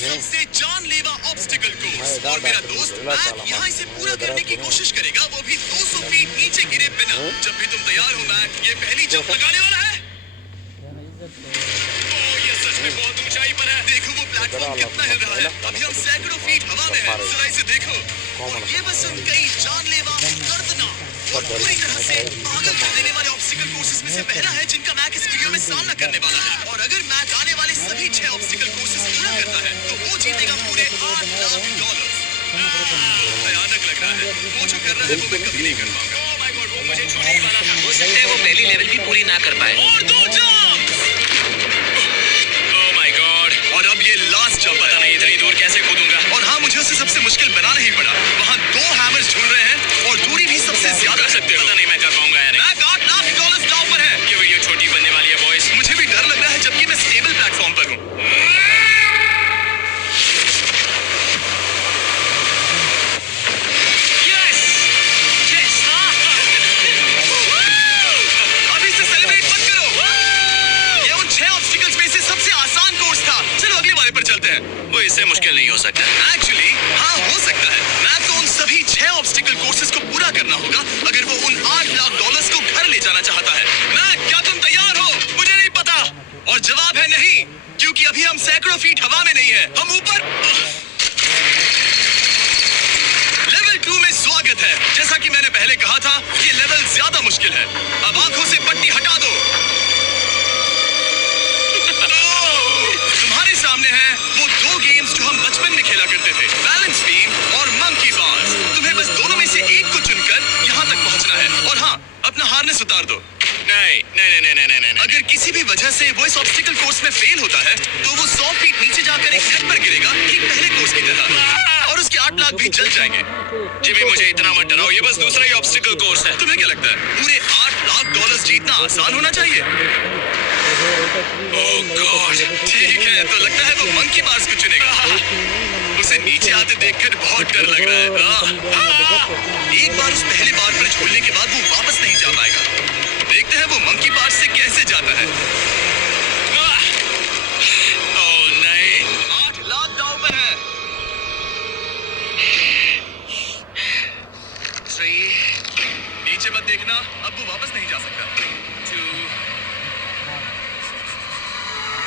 सबसे जानलेवा obstacle course और मेरा दोस्त मैक यहाँ इसे पूरा करने की कोशिश करेगा, वो भी 200 फीट नीचे गिरे बिना। जब भी तुम तैयार हो मैक, ये पहली जंप लगाने वाला है। ओह, ये सच में बहुत ऊंचाई पर है। देखो वो प्लेटफॉर्म कितना हिल रहा है। अभी हम सैकड़ों फीट हवा में हैं। जरा इसे देखो। और ये बस उन कई जानलेवा, दर्दनाक और पूरी तरह से पागल कर देने वाले ऑब्स्टिकल कोर्सेज में से पहला है जिनका मैक इस वीडियो में सामना करने वाला है। और अगर मैक आने वाले सभी 6 ऑब्स्टिकल कोर्सेज पूरा करता है तो वो जीतेगा पूरे $8 लाख। भयानक लग रहा है। वो जो कर रहा है वो मैं कभी नहीं कर पाऊंगा। ओह माय गॉड, वो मुझे छूने ही वाला था। हो सकता है वो पहली लेवल भी पूरी ना कर पाए। और 2 जंप। ओह माय गॉड, और अब ये लास्ट जंप, पता नहीं इतनी दूर कैसे कूदूंगा। और हाँ, मुझे उसे सबसे मुश्किल बनाना ही पड़ा। वहाँ 2 हैमर्स झूल रहे हैं और दूरी भी सबसे ज्यादा सकते हो। पता नहीं मैं कर पाऊंगा या नहीं। मैक $8 लाख डाउन पर है। ये वीडियो छोटी बनने वाली है बॉयज। मुझे भी डर लग रहा है जबकि मैं स्टेबल प्लेटफॉर्म पर हूँ। यस यस अभी से सेलिब्रेट मत करो। ये उन 6 ऑब्स्टिकल्स में से सबसे आसान कोर्स था। चलो अगले वाले पर चलते हैं। वो इससे मुश्किल नहीं हो सकता। एक्चुअली हाँ, हो सकता है। मैक को उन सभी 6 ऑब्स्टिकल कोर्सेज को पूरा करना होगा अगर वो उन $8 लाख को घर ले जाना चाहता है। मैक, क्या तुम तैयार हो? मुझे नहीं पता। और जवाब है नहीं, क्योंकि अभी हम सैकड़ों फीट हवा में नहीं है, हम ऊपर। लेवल 2 में स्वागत है। जैसा कि मैंने पहले कहा था, ये लेवल ज्यादा मुश्किल है। अब आंखों से पट्टी हटा दो। तुम्हारे सामने है वो 2 गेम्स जो हम बचपन में खेला करते थे, बैलेंस बीम और मंकी बार्स। तुम्हें बस दोनों में से एक को चुनकर यहाँ तक पहुँचना है। और हाँ, अपना हार्नेस उतार दो। नहीं नहीं नहीं नहीं नहीं नहीं। अगर किसी भी वजह से वो इस ऑब्स्टिकल कोर्स में फेल होता है तो वो 100 फीट नीचे जाकर एक हेड पर गिरेगा, ठीक पहले कोर्स की तरह। और उसके 8 लाख भी जल जाएंगे। जिमी, मुझे इतना मत डराओ। ये बस दूसरा ही ऑब्स्टिकल कोर्स है। तुम्हें क्या लगता है पूरे $8 लाख जीतना आसान होना चाहिए? ओह गॉड। ठीक है, तो लगता है वो मंकी बार्स को चुनेगा। उसे नीचे आते देखकर बहुत डर लग रहा है। एक बार उस पहले बार पर झूलने के बाद वो वापस नहीं जा पाएगा। देखते हैं वो मंकी बार्स से कैसे जाता है। ओह नहीं। 8 लाख दांव पर है। 3 नीचे मत देखना, अब वो वापस नहीं जा सकता। 2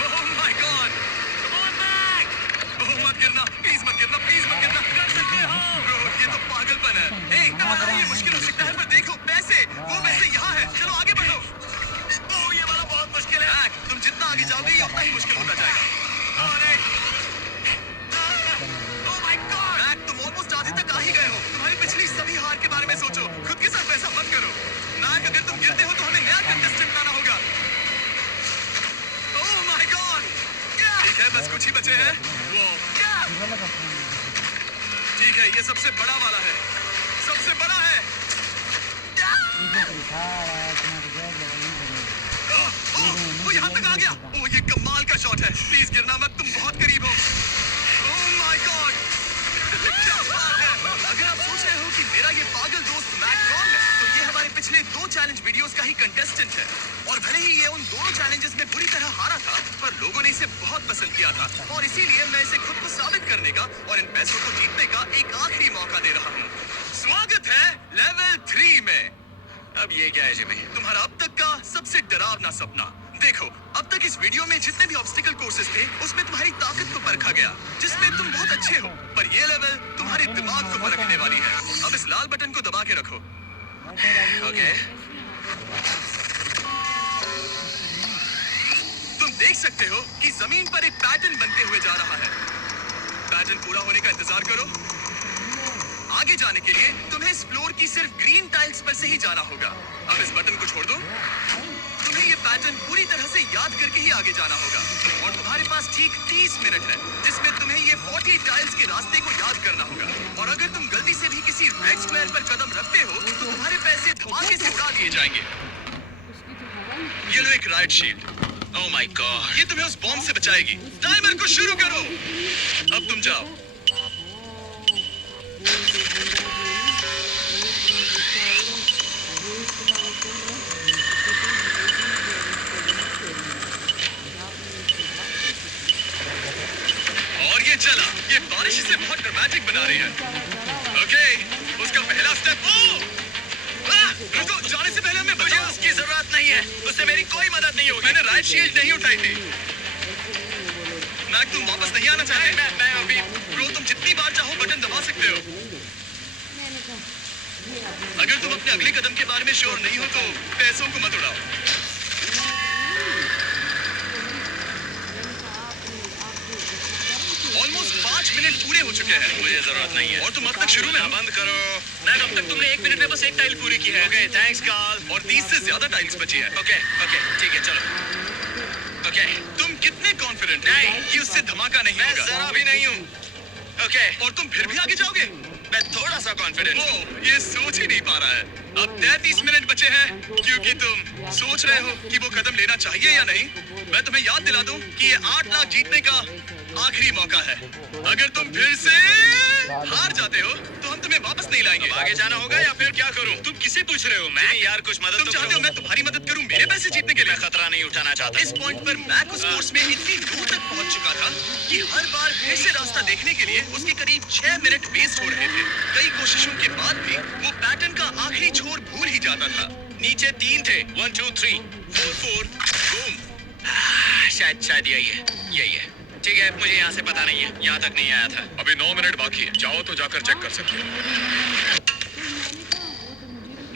oh my God, come on Mac. Oh मत गिरना, प्लीज मत गिरना, प्लीज मत गिरना। कर सकते हो ब्रो, ये तो पागलपन है। हे, तुम्हारा ये मुश्किल हो सकता है, पर देखो पैसे, वो पैसे यहाँ है। चलो आगे बढ़ो। ओह, ये वाला बहुत मुश्किल है। मैक, तुम जितना आगे जाओगे ये उतना ही मुश्किल होता जाएगा। ओह नहीं। ओह माय गॉड, मैक, तुम ऑलमोस्ट आधे तक आ ही गए हो। तुम्हारी पिछली सभी हार के बारे में सोचो, खुद के साथ वैसा मत करो। मैक, अगर तुम गिरते हो तो हमें नया कंटेस्टेंट लाना होगा। ओह माय गॉड, ठीक है, बस कुछ ही बचे हैं। वो ठीक है, ये सबसे बड़ा वाला है, सबसे बड़ा है। वो यहाँ तक आ गया। ओह, ये कमाल का शॉट है। प्लीज गिरना मत, तुम बहुत करीब हो। ओह माय गॉड, क्या बात है। अगर आप सोच रहे हो कि मेरा ये पागल दोस्त मैक कौन है, तो ये हमारे पिछले 2 चैलेंज वीडियोस का ही कंटेस्टेंट है। और भले ही ये उन दोनों चैलेंजेस में बुरी तरह हारा था, पर लोगों ने इसे बहुत पसंद किया था। और इसीलिए मैं इसे खुद को साबित करने का और इन पैसों को जीतने का एक आखिरी मौका दे रहा हूँ। स्वागत है लेवल 3 में। अब ये क्या है जिमी? तुम्हारा अब तक का सबसे डरावना सपना। देखो, अब तक इस वीडियो में जितने भी ऑब्स्टिकल कोर्सेज थे उसमें तुम्हारी ताकत को परखा गया, जिसमें तुम बहुत अच्छे हो। पर ये लेवल तुम्हारे दिमाग को परखने वाली है। अब इस लाल बटन को दबा के रखो। ओके। तुम देख सकते हो कि जमीन पर एक पैटर्न बनते हुए जा रहा है। पैटर्न पूरा होने का इंतजार करो। आगे जाने के लिए तुम्हें इस फ्लोर की सिर्फ ग्रीन टाइल्स पर से ही जाना होगा। अब इस बटन को छोड़ दो। तुम्हें ये पैटर्न पूरी तरह से याद करके ही आगे जाना होगा। और तुम्हारे पास ठीक 30 मिनट है जिसमें तुम्हें ये 40 टाइल्स के रास्ते को याद करना होगा। और अगर तुम गलती से भी किसी रेड स्क्वायर पर कदम रखते हो तो तुम्हारे पैसे धमाके से उड़ा दिए जाएंगे। ये लो एक right shield. Oh my God. ये तुम्हें उस बॉम्ब से बचाएगी। टाइमर को शुरू करो। अब तुम जाओ। चला, ये बारिश इसे बहुत ड्रामेटिक बना रही है। ओके, उसका पहला स्टेप। रुको, जाने से पहले हमें मुझे उसकी जरूरत नहीं है, उससे मेरी कोई मदद नहीं होगी। मैंने राइट शील्ड नहीं उठाई थी। मैक, तुम वापस नहीं आना चाहते? मैं अभी ब्रो, तुम जितनी बार चाहो बटन दबा सकते हो। अगर तुम अपने अगले कदम के बारे में श्योर नहीं हो तो पैसों को मत उड़ाओ। ऑलमोस्ट 5 मिनट पूरे हो चुके हैं। मुझे जरूरत नहीं है। और तुम अब तक शुरू में हो। बंद करो। मैं अब तक तुमने 1 मिनट में बस एक टाइल पूरी की है। Okay, thanks Carl. और 30 से ज्यादा टाइल्स बची है। ओके, ठीक है, चलो। ओके, तुम कितने कॉन्फिडेंट नहीं। हो कि उससे धमाका नहीं मैं होगा? जरा भी नहीं हूँ। ओके, और तुम फिर भी आगे जाओगे? मैं थोड़ा सा कॉन्फिडेंट हूँ। ओ, ये सोच ही नहीं पा रहा है। अब 33 मिनट बचे हैं क्योंकि तुम सोच रहे हो कि वो कदम लेना चाहिए या नहीं। मैं तुम्हें याद दिला दूं कि ये 8 लाख जीतने का आखिरी मौका है। अगर तुम फिर से हार जाते हो तो हम तुम्हें वापस नहीं लाएंगे। अब आगे जाना होगा या फिर क्या करूं? तुम किसे पूछ रहे हो? मैं यार कुछ मदद तुम तो चाहते हो करो। मैं तुम्हारी मदद करूं मेरे पैसे जीतने के लिए? मैं खतरा नहीं उठाना चाहता। इस पॉइंट पर मैक उस कोर्स में इतनी दूर तक पहुंच चुका था कि हर बार फिर से रास्ता देखने के लिए उसके करीब 6 मिनट वेस्ट हो रहे थे। कई कोशिशों के बाद भी वो पैटर्न का आखिरी छोर भूल ही जाता था। नीचे 3 थे। 1 2 3 4 4 बूम। शायद यही है। ठीक है, मुझे यहाँ से पता नहीं है, यहाँ तक नहीं आया था। अभी 9 मिनट बाकी है। चाहो तो जाकर चेक कर सकते हो।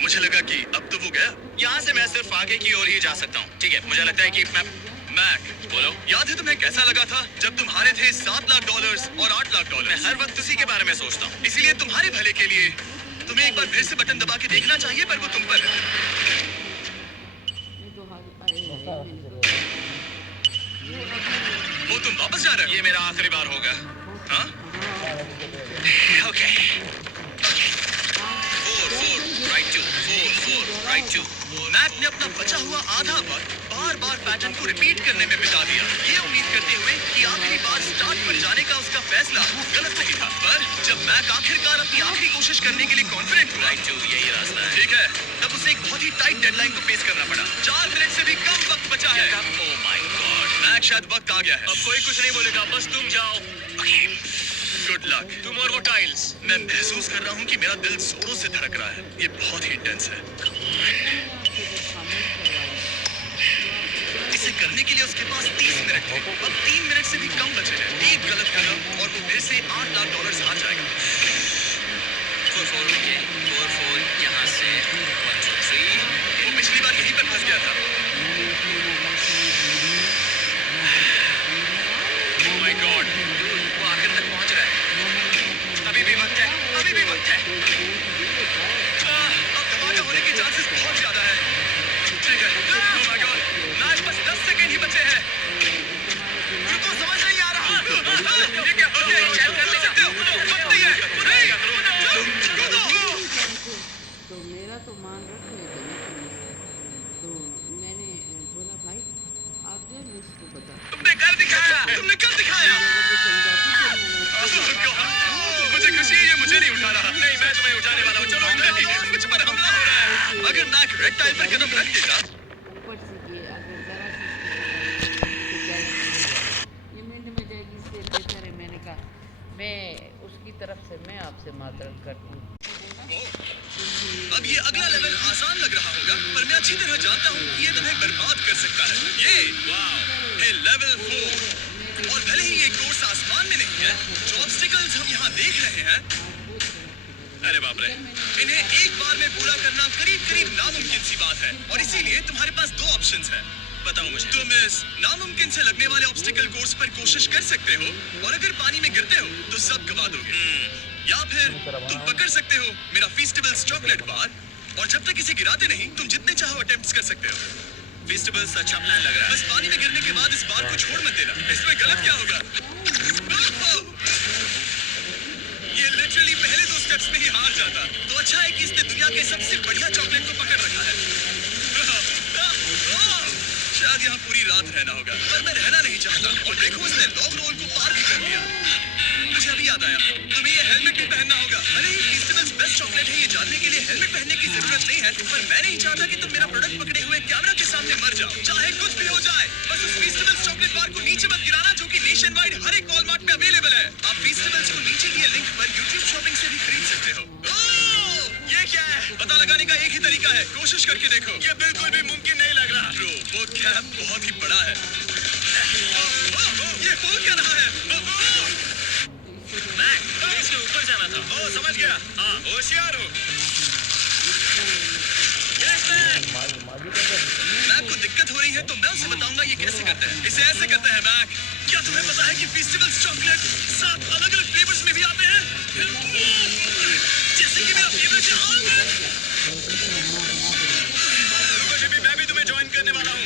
मुझे लगा कि अब तो वो गया। यहाँ से मैं सिर्फ आगे की ओर ही जा सकता हूँ। ठीक है, मुझे लगता है कि मैं मैक, बोलो। याद है तुम्हें कैसा लगा था जब तुम हारे थे $7 लाख और $8 लाख? मैं हर वक्त उसी के बारे में सोचता हूँ। इसीलिए तुम्हारे भले के लिए तुम्हें एक बार फिर से बटन दबा के देखना चाहिए, पर वो तुम पर है। वो तुम वापस जा रहे हो? ये मेरा आखिरी बार होगा। हाँ? ओके। 4 4 right 2 4 4 right 2। मैक ने अपना बचा हुआ आधा वक्त बार-बार पैटर्न को रिपीट करने में बिता दिया, ये उम्मीद करते हुए कि आखिरी बार स्टार्ट पर जाने का उसका फैसला गलत नहीं था। पर जब मैक आखिरकार अपनी आखिरी कोशिश करने के लिए कॉन्फिडेंट हुआ, राइट 2 यही रास्ता है। ठीक है, तब उसे एक बहुत ही टाइट डेडलाइन को फेस करना पड़ा। 4 मिनट से भी कम वक्त बचा है। ओह माय गॉड। मैक, शायद वक्त आ गया है। अब कोई कुछ नहीं बोलेगा, बस तुम जाओ। Good luck. तुम और वो टाइल्स। मैं महसूस कर रहा हूँ कि मेरा दिल जोरों से धड़क रहा है। ये बहुत ही इंटेंस है। इसे करने के लिए उसके पास 30 मिनट थे। अब 3 मिनट से भी कम बचे हैं। एक गलत कदम और वो फिर से $8 लाख हार जाएगा। 4 4 ओके 4 4 यहाँ से 1 2 3। वो पिछली बार यहीं पर फंस गया था। ओह माय गॉड, वो आखिर तक पहुंच रहा है। अभी भी वक्त है। अब धमाका होने के चांसेस बहुत ज्यादा है। ठीक है। ओह माय गॉड, मैच बस 10 सेकंड ही बचे हैं। रुको, समझ नहीं आ रहा। ये क्या? ओके, चेक कर ले सकते हो। वक्त नहीं है। नहीं, कूदो। तो मेरा तो मान रख लेते हैं। तो मैंने बोला भाई आप जो मैं इसको बता तुमने कर दिखाया। मुझे खुशी है ये मुझे नहीं उठा रहा। नहीं, मैं तुम्हें उठाने वाला हूँ। चलो नहीं, मुझ पर हमला हो रहा है। अगर मैक रेड टाइल पर कदम रख देता ऊपर से ये अगर ज़रा सी ये मिनट में जाएगी, इससे बेहतर है। मैंने कहा मैं उसकी तरफ से मैं आपसे मातरत करती हूँ। अब ये अगला लेवल आसान लग रहा होगा, पर मैं अच्छी तरह जानता हूँ कि ये तुम्हें बर्बाद कर सकता है। ये है लेवल 4 और भले ही ये कोर्स आसमान में नहीं है, जो ऑब्स्टिकल्स हम यहाँ देख रहे हैं, अरे बाप रे, इन्हें एक बार में पूरा करना करीब नामुमकिन सी बात है। और इसीलिए तुम्हारे पास 2 ऑप्शंस हैं। बताओ मुझे। तुम इस नामुमकिन से लगने वाले ऑब्स्टिकल कोर्स पर कोशिश कर सकते हो और अगर पानी में गिरते हो तो सब गवा दोगे, या फिर तुम पकड़ सकते हो मेरा फीस्टेबल्स चॉकलेट बार और जब तक इसे गिराते नहीं तुम जितने चाहो अटेम्प्ट्स कर सकते हो। फेस्टिवल्स अच्छा प्लान लग रहा है। बस पानी में गिरने के बाद इस बार को छोड़ मत देना। इसमें गलत क्या होगा? ये लिटरली पहले 2 स्टेप्स में ही हार जाता। तो अच्छा है कि इसने दुनिया के सबसे बढ़िया चॉकलेट को पकड़ रखा है। शायद यहाँ पूरी रात रहना होगा, पर मैं रहना नहीं चाहता। और देखो, उसने लॉग रोल को पार भी कर लिया। मुझे अभी याद आया, तुम्हें ये हेलमेट भी पहनना होगा। भले ही फेस्टिवल्स बेस्ट चॉकलेट है, ये जानने के लिए हेलमेट पहनने की जरूरत नहीं है, पर मैं नहीं चाहता कि तुम मेरा प्रोडक्ट पकड़े हुए कैमरा के सामने मर जाओ। चाहे कुछ भी हो जाए, बस उस फेस्टिवल्स चॉकलेट बार को नीचे मत गिराना, जो कि नेशन वाइड हर एक वॉलमार्ट में अवेलेबल है। आप फेस्टिवल्स को नीचे दिए लिंक पर यूट्यूब शॉपिंग से भी खरीद सकते हो। ये क्या है? पता लगाने का एक ही तरीका है, कोशिश करके देखो। ये बिल्कुल भी मुमकिन नहीं लग रहा। ब्रो, वो कैप बहुत ही बड़ा है। ये हो क्या रहा है? मैक, तुम्हें इसके ऊपर जाना था। ओ, समझ गया। हाँ, होशियार हो। Yes Mac. मैक को दिक्कत हो रही है तो मैं उसे बताऊंगा ये कैसे करता है। इसे ऐसे करता है मैक। क्या तुम्हें पता है कि फेस्टिवल्स चॉकलेट 7 अलग-अलग फ्लेवर्स में भी आते हैं? जैसे कि मेरा फेवरेट है आलमंड। रुको, मैं भी तुम्हें ज्वाइन करने वाला हूँ।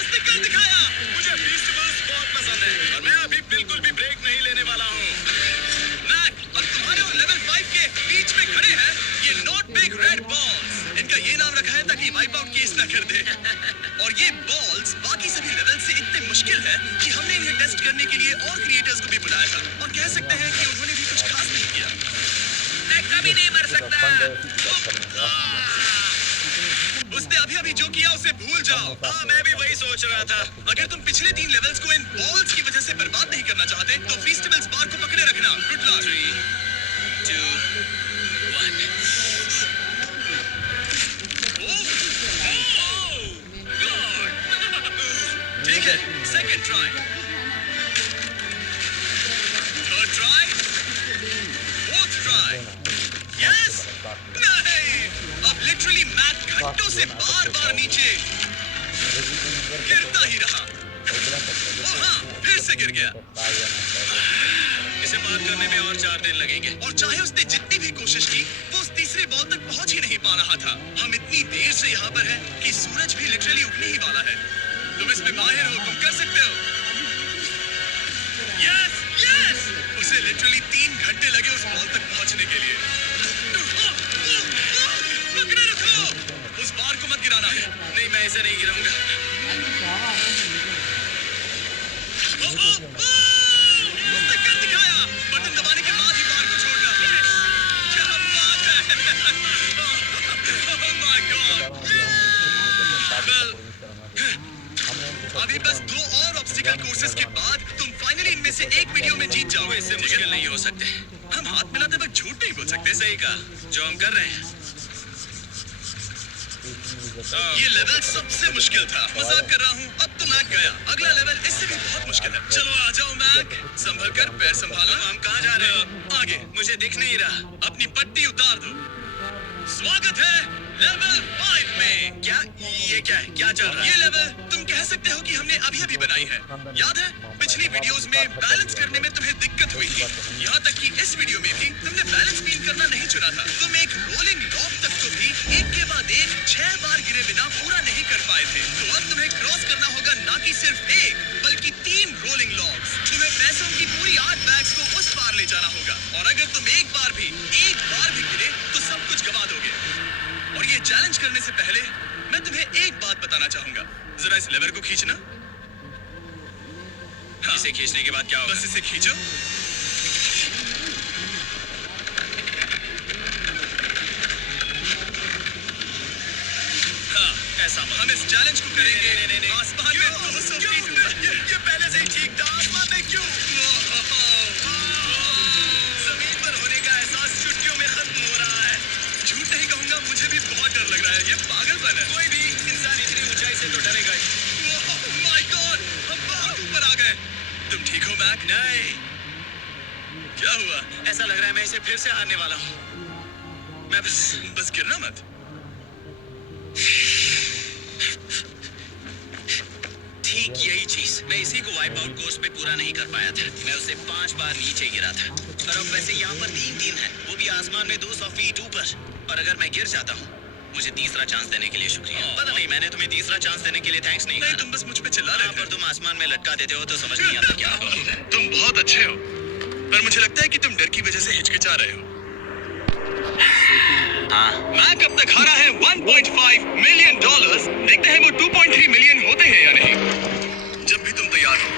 उसने कर दिखाया। मुझे फेस्टिवल्स बहुत पसंद है और मैं अभी बिल्कुल भी ब्रेक नहीं लेने वाला हूँ। मैक, और तुम्हारे और लेवल 5 के बीच में खड़े हैं ये नॉट बिग रेड बॉल्स। इनका ये नाम रखा है ताकि वाइप आउट केस ना कर दे। और ये बॉल्स बाकी सभी लेवल से इतने मुश्किल है कि हमने इन्हें टेस्ट करने के लिए और क्रिएटर्स को भी बुलाया था और कह सकते हैं कि उन्होंने भी कुछ खास नहीं किया। मैं कभी नहीं मर सकता। उसने अभी जो किया उसे भूल जाओ। हाँ, मैं भी वही सोच रहा था। अगर तुम पिछले 3 लेवल्स को इन बॉल्स की वजह से बर्बाद नहीं करना चाहते तो फेस्टिवल्स बार को पकड़े रखना। Good luck. 3, 2, 1। ठीक है, second try, third try, fourth try. Yes, नहीं, अब लिटरली मैक घंटों से बार-बार नीचे गिरता ही रहा। ओ हाँ, फिर से गिर गया। इसे पार करने में और 4 दिन लगेंगे। और चाहे उसने जितनी भी कोशिश की वो उस तीसरे बॉल तक पहुंच ही नहीं पा रहा था। हम इतनी देर से यहाँ पर हैं कि सूरज भी लिटरली उगने ही वाला है। तुम इसमें माहिर हो, तुम कर सकते हो। यस, यस, उसे लिटरली 3 घंटे लगे उस बॉल तक पहुंचने के लिए। पकड़े रखो, उस बार को मत गिराना है। नहीं, मैं इसे नहीं गिराऊंगा। उसने कर दिखाया। बटन दबाने के बाद ही बार को छोड़ना। क्या बात है। Oh my God. Well, अभी बस 2 और ऑब्स्टिकल कोर्सेस के बाद तुम फाइनली इनमें से एक वीडियो में जीत जाओगे। इससे मुश्किल नहीं हो सकते। हम हाथ मिलाते वक्त झूठ नहीं बोल सकते। सही कहा, जो हम कर रहे हैं। ये लेवल सबसे मुश्किल था। मजाक कर रहा हूँ। अब तो मैक गया। अगला लेवल इससे भी बहुत मुश्किल है। चलो आ जाओ मैक। संभल कर, पैर संभालना। हम कहाँ जा रहे हैं? आगे। मुझे दिख नहीं रहा। अपनी पट्टी उतार दो। स्वागत है लेवल 5 में। क्या? ये क्या है? क्या चल रहा ये है? लेवल तुम कह सकते हो कि हमने अभी बनाई है। याद है पिछली वीडियोस में बैलेंस करने में तुम्हें दिक्कत हुई थी। यहाँ तक कि इस वीडियो में भी तुमने बैलेंस बीन करना नहीं चुना था। तुम एक रोलिंग लॉक तक को भी एक के बाद एक 6 बार गिरे बिना पूरा नहीं कर पाए थे। तो अब तुम्हें क्रॉस करना होगा ना कि सिर्फ एक बल्कि 3 रोलिंग लॉक्स। तुम्हें पैसों की पूरी 8 बैग्स को उस पार ले जाना होगा और अगर तुम एक बार भी गिरे तो सब कुछ गवा दोगे। और ये चैलेंज करने से पहले मैं तुम्हें एक बात बताना चाहूंगा। जरा इस लेवर को खींचना। हाँ, इसे खींचने के बाद क्या होगा? बस इसे खींचो। हाँ, ऐसा मत। हम इस चैलेंज को करेंगे नहीं। आसमान में 200 फीट ऊपर। ये पहले से ही ठीक था। आसमान में क्यों? जमीन पर होने का एहसास चुटकियों में खत्म हो रहा है। झूठ नहीं कहूंगा, मुझे भी बहुत डर लग रहा है। ये पागलपन है। कोई भी इंसान इतनी ऊंचाई से तो डरेगा ही। माय गॉड, हम बहुत ऊपर आ गए। तुम ठीक हो मैक? नहीं, क्या हुआ? ऐसा लग रहा है मैं इसे फिर से हारने वाला हूँ। मैं बस गिरना मत। ठीक यही चीज मैं इसी को वाइप आउट कोर्स पे पूरा नहीं कर पाया था। मैं उससे 5 बार नीचे गिरा था और अब वैसे यहाँ पर 3 टीम है, वो भी आसमान में 200 फीट ऊपर। और अगर मैं गिर जाता हूँ, मुझे तीसरा चांस देने के लिए शुक्रिया। पता नहीं, मैंने तुम्हें तीसरा चांस देने के लिए थैंक्स नहीं नहीं, कहा। तुम बस मुझ पे चिल्ला रहे थे। पर तुम आसमान में लटका देते हो तो समझ नहीं आता क्या हुआ। तुम बहुत अच्छे हो, पर मुझे लगता है कि तुम डर की वजह से हिचकिचा रहे हो। हाँ, मैक अब तक हारा है $1.5 मिलियन। देखते हैं वो 2.3 मिलियन होते हैं या नहीं। जब भी तुम तैयार हो।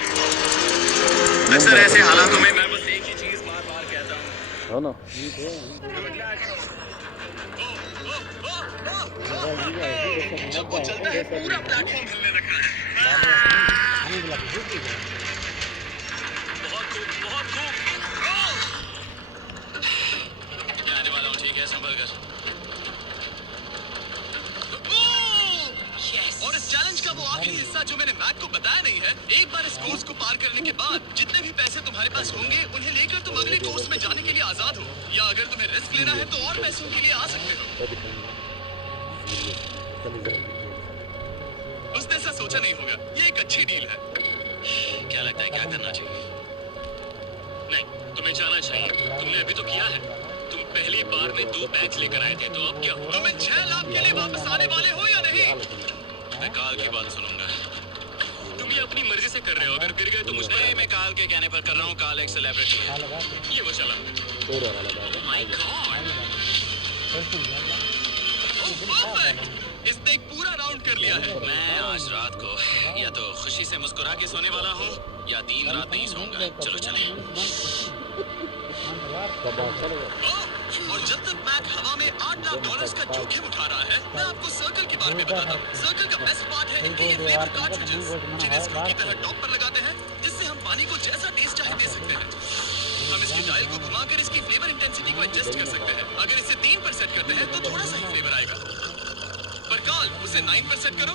अक्सर ऐसे हालातों में मैं बस एक ही चीज बार-बार कहता हूँ। जब वो चलता है पूरा प्लेटफॉर्म हिलने लगा है। बहुत खूब, बहुत खूब। मैं आने वाला हूँ, ठीक है, संभल कर। और इस चैलेंज का वो आखिरी हिस्सा जो मैंने मैक को बताया नहीं है, एक बार इस कोर्स को पार करने के बाद जितने भी पैसे तुम्हारे पास होंगे उन्हें लेकर तुम अगले कोर्स में जाने के लिए आजाद हो, या अगर तुम्हें रिस्क लेना है तो और पैसों के लिए आ सकते हो। उसने ऐसा सोचा नहीं होगा, ये एक अच्छी डील है। क्या लगता है क्या करना चाहिए? नहीं, तुम्हें जाना चाहिए। तुमने अभी तो किया है। तुम पहली बार में 2 बैग्स लेकर आए थे, तो अब क्या हुआ? तुम इन 6 लाख के लिए वापस आने वाले हो या नहीं? मैं काल की बात सुनूंगा। तुम ये अपनी मर्जी से कर रहे हो। अगर गिर गए तो मुझ पर नहीं, मैं काल के कहने पर कर रहा हूँ। काल एक सेलिब्रिटी है। ये वो चला। Oh my God! Oh, perfect! इसने एक पूरा राउंड कर लिया है। मैं आज रात को या तो खुशी से मुस्कुरा के सोने वाला हूँ या दिन रात नहीं सोऊंगा। चलो चलें। ओह, और जब तक मैक हवा में $8 लाख का जोखिम उठा रहा है, मैं आपको सर्कल के बारे में बताता हूँ। सर्कल का बेस्ट पार्ट है इनके ये फ्लेवर कार्ट्रिजेस, जिन्हें स्क्रू की तरह टॉप पर लगाते हैं, जिससे हम पानी को जैसा टेस्ट चाहे दे सकते हैं। हम इसकी डायल को घुमाकर इसकी फ्लेवर इंटेंसिटी को एडजस्ट कर सकते हैं। अगर इसे 3 पर सेट करते हैं तो थोड़ा सा ही फ्लेवर आएगा। पर काल, उसे 9 पर सेट करो।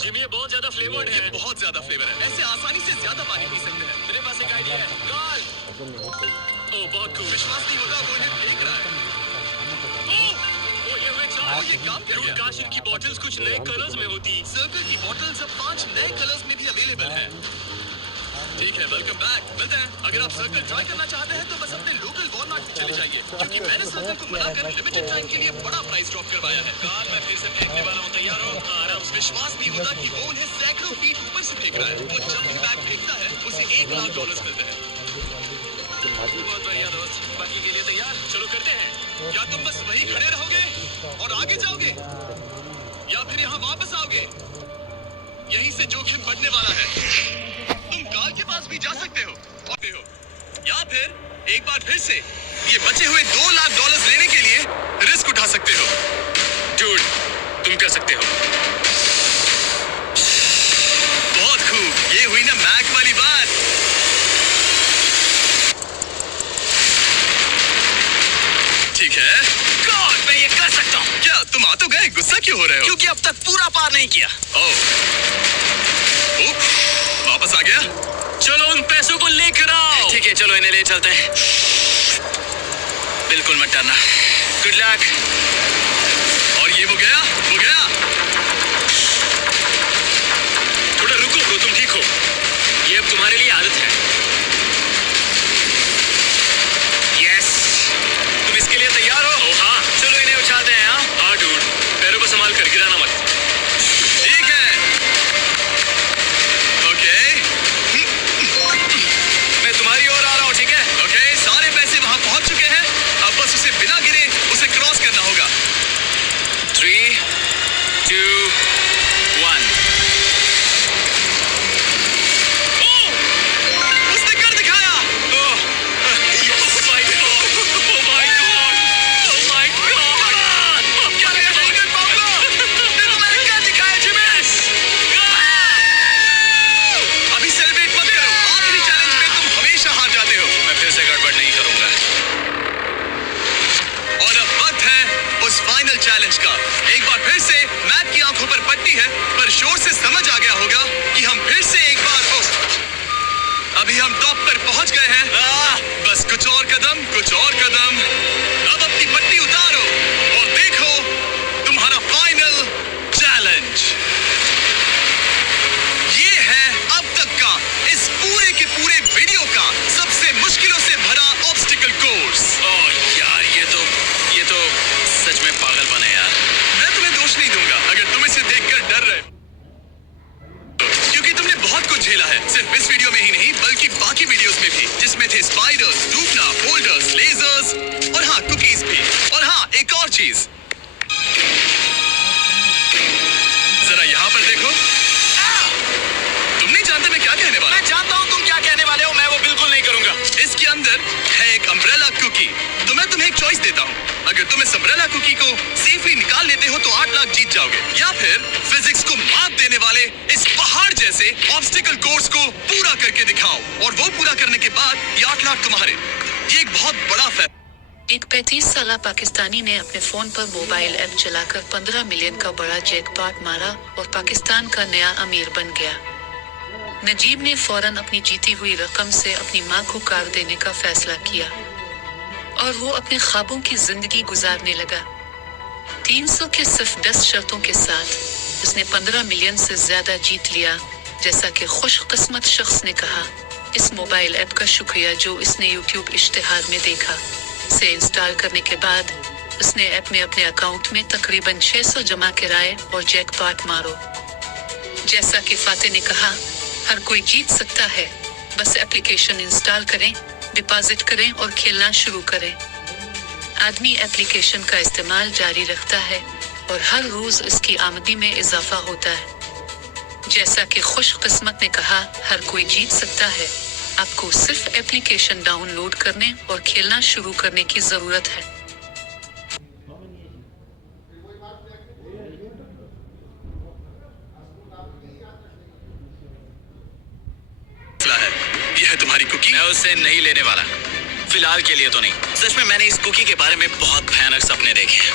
जिम, ये बहुत ज्यादा फ्लेवर्ड ये है। बहुत ज्यादा फ्लेवर है, ऐसे आसानी से ज्यादा पानी पी सकते हैं। मेरे पास एक आइडिया है। काल, ओह, बहुत खूब। विश्वास नहीं होगा, वो इन्हें फेंक रहा है। ओह, ये हुए 4। ओह, ये काम कर गया। काश इनकी बॉटल्स कुछ नए कलर्स में होती। सर्कल की बॉटल्स अब 5 नए कलर्स में भी अवेलेबल है। ठीक है, वेलकम बैक। मिलते हैं। अगर आप सर्कल ट्राई करना चाहते हैं तो बस अपने लोकल वॉलमार्ट चले जाइए, क्योंकि मैंने सर्कल को मनाकर लिमिटेड टाइम के लिए बड़ा प्राइस ड्रॉप करवाया है। काल, मैं फिर से फेंकने वाला हूँ। तैयार हो? आराम से। विश्वास नहीं होता कि वो उन्हें सैकड़ों फीट ऊपर से फेंक रहा है। वो जब भी बैग फेंकता है उसे $1 लाख मिलते हैं। बहुत बढ़िया दोस्त। बाकी के लिए तैयार? चलो करते हैं। क्या तुम बस वहीं खड़े रहोगे और आगे जाओगे, या फिर यहाँ वापस आओगे? यहीं से जोखिम बढ़ने वाला है। तुम काल के पास भी जा सकते हो, या फिर एक बार फिर से ये बचे हुए $2 लाख लेने के लिए रिस्क उठा सकते हो। डूड, तुम कर सकते हो। बहुत खूब, ये हुई ना मैक वाली बात। ठीक है, गॉड, मैं ये कर सकता हूँ। क्या तुम आ तो गए, गुस्सा क्यों हो रहे हो? क्योंकि अब तक पूरा पार नहीं किया। ओह, वापस आ गया। चलो उन पैसों को लेकर आओ। ठीक है, चलो इन्हें ले चलते हैं। बिल्कुल मत डरना। Good luck. और ये वो गया। थोड़ा रुको ब्रो, तुम ठीक हो? ये अब तुम्हारे लिए आदत है। यस। तुम इसके लिए तैयार हो? ओह हाँ। चलो इन्हें उछालते हैं। हाँ डूड, पैरों को संभाल कर, गिराना मत। ठीक है, ओके। मैं तुम्हारी ओर आ रहा हूँ, ठीक है? ओके, सारे पैसे वहां पहुंच चुके हैं। अब बस उसे बिना गिरे उसे क्रॉस करना होगा। 3, 2, 1। उसने कर दिखाया। अभी सेलिब्रेट मत करो, आखिरी चैलेंज में तुम हमेशा हार जाते हो। मैं फिर से गड़बड़ नहीं करूंगा। और अब वक्त है उस फाइनल चैलेंज का। एक बार फिर से मैक की आंखों पर पट्टी है, पर शोर से समझ आ गया होगा कि हम फिर से एक बार अभी हम टॉप पर पहुंच गए हैं। बस कुछ और कदम। अब अपनी पट्टी उतारो और देखो तुम्हारा फाइनल चैलेंज। ये है अब तक का इस पूरे के पूरे वीडियो का सबसे मुश्किलों से भरा ऑब्स्टिकल कोर्स। ओह यार, ये तो सच में पागलपन है यार। मैं तुम्हें दोष नहीं दूंगा अगर तुम इसे देखकर डर रहे, क्योंकि तुमने बहुत कुछ झेला है, सिर्फ इस वीडियो में ही नहीं बल्कि बाकी वीडियोस में भी, जिसमें थे स्पाइडर्स, डूबना, फोल्डर्स, लेजर्स और हाँ कुकीज भी। और हाँ, एक और चीज, जरा यहाँ पर देखो। तुम नहीं जानते मैं क्या कहने वाला मैं जानता हूँ तुम क्या कहने वाले हो। मैं वो बिल्कुल नहीं करूंगा। इसके अंदर है एक अम्ब्रेला कुकी। तो मैं तुम्हें एक चॉइस देता हूँ, अगर तुम इस अम्ब्रेला कुकी को सेफली निकाल लेते हो तो 8 लाख जीत जाओगे, या फिर फिजिक्स को मात देने वाले इस पहाड़ जैसे ऑब्स्टिकल कोर्स को पूरा करके दिखाओ और वो पूरा करने के बाद ये 8 लाख तुम्हारे। ये एक बहुत बड़ा फैसला। एक 35 साला पाकिस्तानी ने अपने फोन पर मोबाइल ऐप चलाकर 15 मिलियन का बड़ा जैकपॉट मारा और पाकिस्तान का नया अमीर बन गया। नजीब ने फौरन अपनी जीती हुई रकम से अपनी मां को कार देने का फैसला किया और वो अपने ख्वाबों की जिंदगी गुजारने लगा। 300 के सिर्फ 10 शर्तों के साथ उसने 15 मिलियन से ज्यादा जीत लिया। जैसा कि खुशकिस्मत शख्स ने कहा, इस मोबाइल ऐप का शुक्रिया जो इसने यूट्यूब इश्तिहार में देखा से इंस्टॉल करने के बाद उसने ऐप में अपने अकाउंट में तकरीबन 600 जमा कराए और जैकपॉट मारो। जैसा कि फाते ने कहा, हर कोई जीत सकता है, बस एप्लीकेशन इंस्टॉल करें, डिपॉजिट करें और खेलना शुरू करें। आदमी एप्लीकेशन का इस्तेमाल जारी रखता है और हर रोज इसकी आमदनी में इजाफा होता है। जैसा कि खुशकिस्मत ने कहा, हर कोई जीत सकता है, आपको सिर्फ एप्लीकेशन डाउनलोड करने और खेलना शुरू करने की जरूरत है। यह है तुम्हारी कुकी। मैं उससे नहीं लेने वाला, फिलहाल के लिए तो नहीं। सच में मैंने इस कुकी के बारे में बहुत भयानक सपने देखे हैं।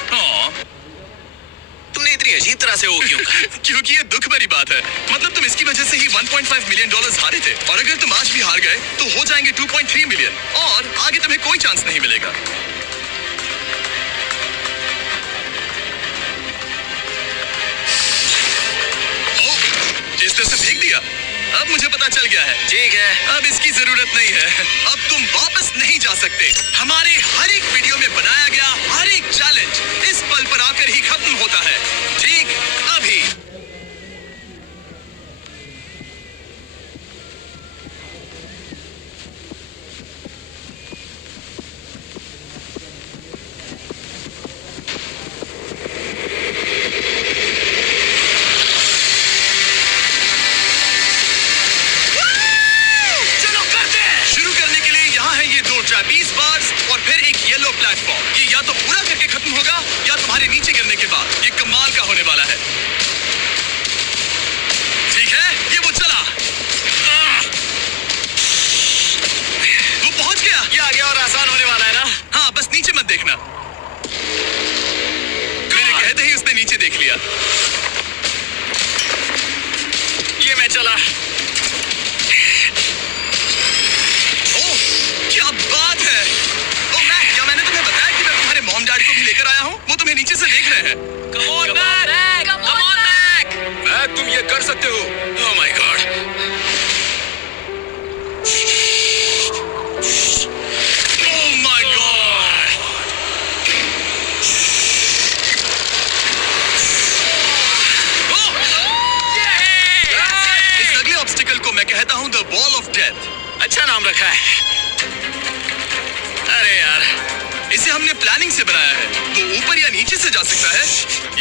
तुमने इतनी अजीब तरह से वो क्यों कहा? क्योंकि ये दुख भरी बात है। मतलब तुम इसकी वजह से ही 1.5 मिलियन डॉलर्स हारे थे और अगर तुम आज भी हार गए तो हो जाएंगे 2.3 मिलियन और आगे तुम्हें कोई चांस नहीं मिलेगा। इसने उसे फेंक दिया। अब मुझे पता चल गया है। ठीक है, अब इसकी जरूरत नहीं है। अब तुम वापस नहीं जा सकते। हमारे हर एक वीडियो में बनाया गया हर एक चैलेंज इस पल पर आकर ही खत्म होता है, ठीक अभी। ट्रैपीज बार्स और फिर एक येलो प्लेटफॉर्म। ये या तो पूरा करके खत्म होगा या तुम्हारे नीचे गिरने के बाद। ये कमाल का होने वाला है। ठीक है, ये वो चला, वो पहुंच गया। ये आगे और आसान होने वाला है ना? हाँ, बस नीचे मत देखना। मेरे कहते ही उसने नीचे देख लिया। ये मैं चला। मॉम डैड को भी लेकर आया हूँ, वो तुम्हें नीचे से देख रहे हैं। Come on back! Come on back! Mac, तुम ये कर सकते हो। Oh my God! Oh my God! इस अगले ऑब्स्टिकल को मैं कहता हूँ द वॉल ऑफ डेथ। अच्छा नाम रखा है। अरे यार, इसे हमने प्लानिंग से बनाया है। वो ऊपर या नीचे से जा सकता है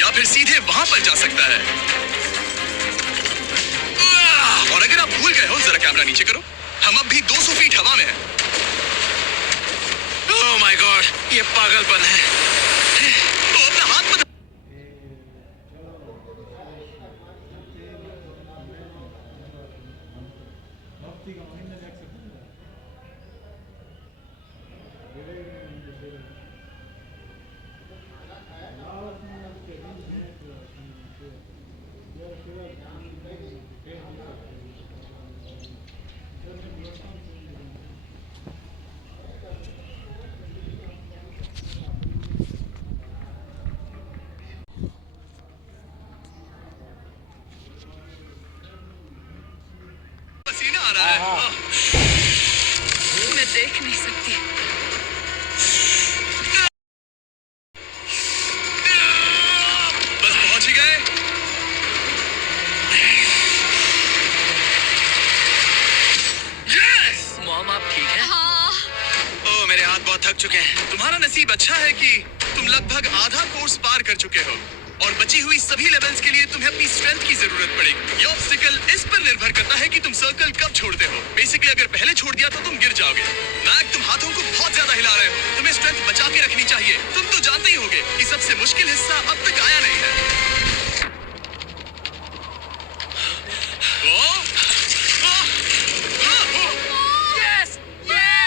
या फिर सीधे वहां पर जा सकता है। और अगर आप भूल गए हो, जरा कैमरा नीचे करो। हम अब भी 200 फीट हवा में हैं। Oh my God! ये पागलपन है। तो अपना हाथ मत। पसीना आ रहा है। मैं देख नहीं सकती। बस पहुंच ही गए। Yes! मॉम, आप ठीक हैं? हाँ। ओह, मेरे हाथ बहुत थक चुके हैं। तुम्हारा नसीब अच्छा है कि तुम लगभग आधा कोर्स पार कर चुके हो और बची हुई सभी लेवल्स के लिए तुम्हें अपनी स्ट्रेंथ की जरूरत पड़ेगी। ये ऑब्स्टिकल इस पर निर्भर करता है कि तुम सर्कल कब छोड़ते हो। बेसिकली अगर पहले छोड़ दिया तो तुम गिर जाओगे। मैक, तुम हाथों को बहुत ज्यादा हिला रहे हो। तुम्हें स्ट्रेंथ बचा के रखनी चाहिए। तुम तो जानते सबसे मुश्किल हिस्सा अब तक आया नहीं है।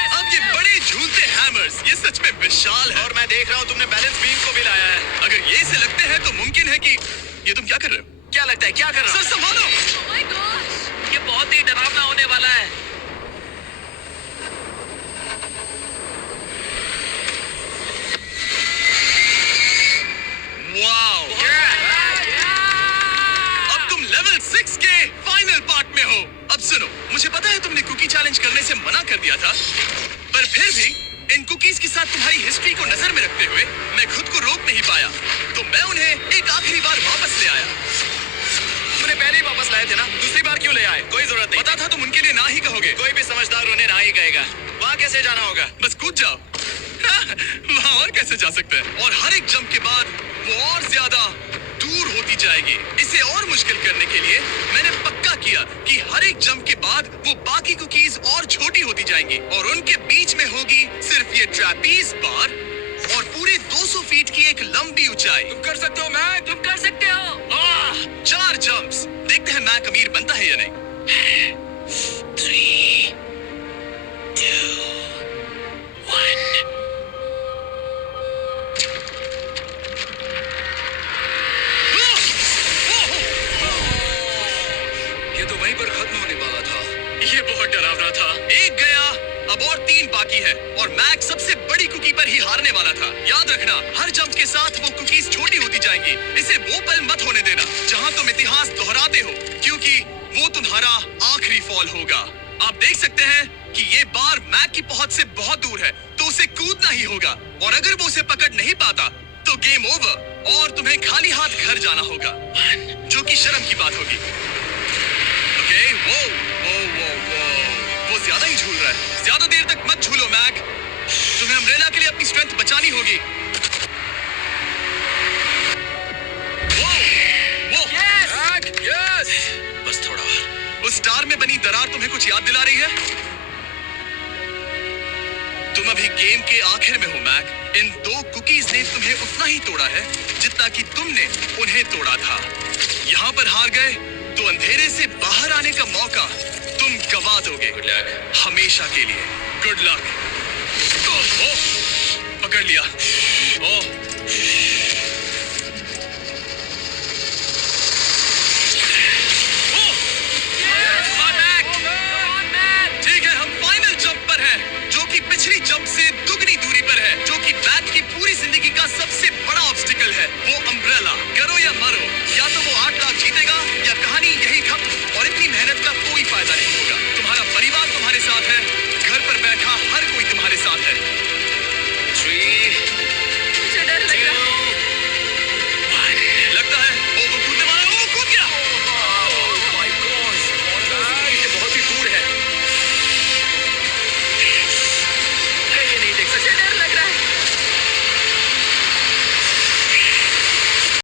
अब ये बड़े झूलते हैमर्स, ये सच में विशाल है। और मैं देख रहा हूँ तुमने बैलेंस बीम को भी लाया है। अगर ये इसे लगते हैं तो मुमकिन है कि ये तुम क्या कर रहे हो? क्या लगता है क्या कर रहा सर हूँ? संभालो। ये बहुत ही डरावना होने वाला है। वाओ! अब तुम लेवल 6 के फाइनल पार्ट में हो। अब सुनो, मुझे पता है तुमने कुकी चैलेंज करने से मना कर दिया था, पर फिर भी इन कुकीज के साथ तुम्हारी हिस्ट्री को नजर में रखते हुए मैं खुद को रोक नहीं पाया, तो मैं उन्हें एक आखिरी बार वापस ले आया। तुमने पहले ही वापस लाए थे ना, दूसरी बार क्यों ले आए? कोई जरूरत नहीं। पता था तुम उनके लिए ना ही कहोगे। कोई भी समझदार उन्हें ना ही कहेगा। वहाँ कैसे जाना होगा? बस कूद जाओ। वहाँ और कैसे जा सकते हैं? और हर एक जंप के बाद वो और ज्यादा दूर होती जाएगी। इसे और मुश्किल करने के लिए मैंने पक्का किया कि हर एक जंप के बाद वो बाकी कुकीज और छोटी होती जाएंगी और उनके बीच में होगी सिर्फ ये ट्रैपीज बार और पूरे 200 फीट की एक लंबी ऊंचाई। तुम कर सकते हो मैक, तुम कर सकते हो। 4 जंप्स। देखते हैं मैक अमीर बनता है या नहीं। 3, 2, 1। ये तो वहीं पर खत्म होने वाला था। ये बहुत डरावना था। एक गया, अब और 3 बाकी है और मैक सबसे बड़ी कुकी पर ही हारने वाला था। याद रखना, हर जंप के साथ वो कुकीज छोटी होती जाएंगी। इसे वो पल मत होने देना जहां तुम इतिहास दोहराते हो, क्योंकि वो तुम्हारा आखिरी फॉल होगा। आप देख सकते हैं कि ये बार मैक की पहुंच से बहुत दूर है, तो उसे कूदना ही होगा और अगर वो उसे पकड़ नहीं पाता तो गेम ओवर और तुम्हें खाली हाथ घर जाना होगा, जो कि शर्म की बात होगी। ओके, वो ज्यादा ही झूल रहा है। ज्यादा देर तक मत झूलो मैक, तुम्हें अम्ब्रेला के लिए अपनी स्ट्रेंथ बचानी होगी। यस, बस थोड़ा और। उस स्टार में बनी दरार तुम्हें कुछ याद दिला रही है? तुम अभी गेम के आखिर में हो मैक। इन 2 कुकीज ने तुम्हें उतना ही तोड़ा है जितना कि तुमने उन्हें तोड़ा था। यहाँ पर हार गए तो अंधेरे से बाहर आने का मौका तुम गवा दोगे। Good luck. हमेशा के लिए गुड लक। पकड़ लिया। ओह